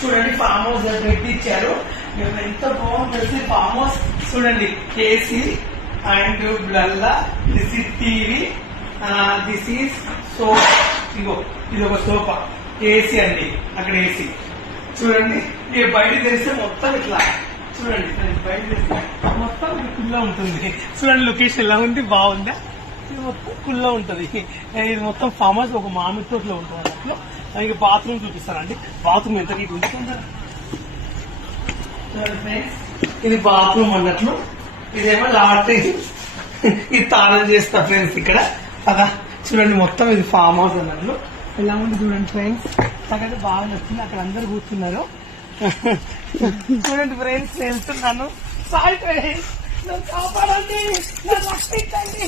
చూడండి farm house పెట్టించారు మేము ఎంత బాగుంది ఫామ్ హౌస్ చూడండి AC and బ్లల్లా this is TV this is sofa ఇగో ఇది ఒక సోఫా ఏసీ అండి అక్కడ ఏసీ చూడండి ఇక బయట తెరిస్తే మొత్తం ఇట్లా. చూడండి బయట తెరిస్తే మొత్తం కుల్లా ఉంటుంది. చూడండి లొకేషన్ ఎలా ఉంది? బాగుందా? ఇది మొత్తం కుల్లా ఉంటది. ఇది మొత్తం ఫామ్ హౌస్ ఒక మామిడి తోటలో ఉంటుంది. అట్లా ఇక బాత్రూమ్ చూపిస్తానండి బాత్రూమ్ ఎంత ఫ్రెండ్స్, ఇది బాత్రూమ్ అన్నట్లు. ఇదేమో లాట్రిన్ ఇది తాళం చేస్తా ఫ్రెండ్స్ ఇక్కడ. కదా చూడండి మొత్తం ఇది ఫామ్ హౌస్ అన్నట్లు. ఎలా ఉంది చూడండి ఫ్రెండ్స్. నాకైతే బాగా నచ్చింది. అక్కడ అందరు కూర్చున్నారు. చూడండి ఫ్రెండ్స్ వెళ్తున్నాను. సాయి ఫ్రెండ్స్ కాపాడండి. నన్ను రక్షించండి.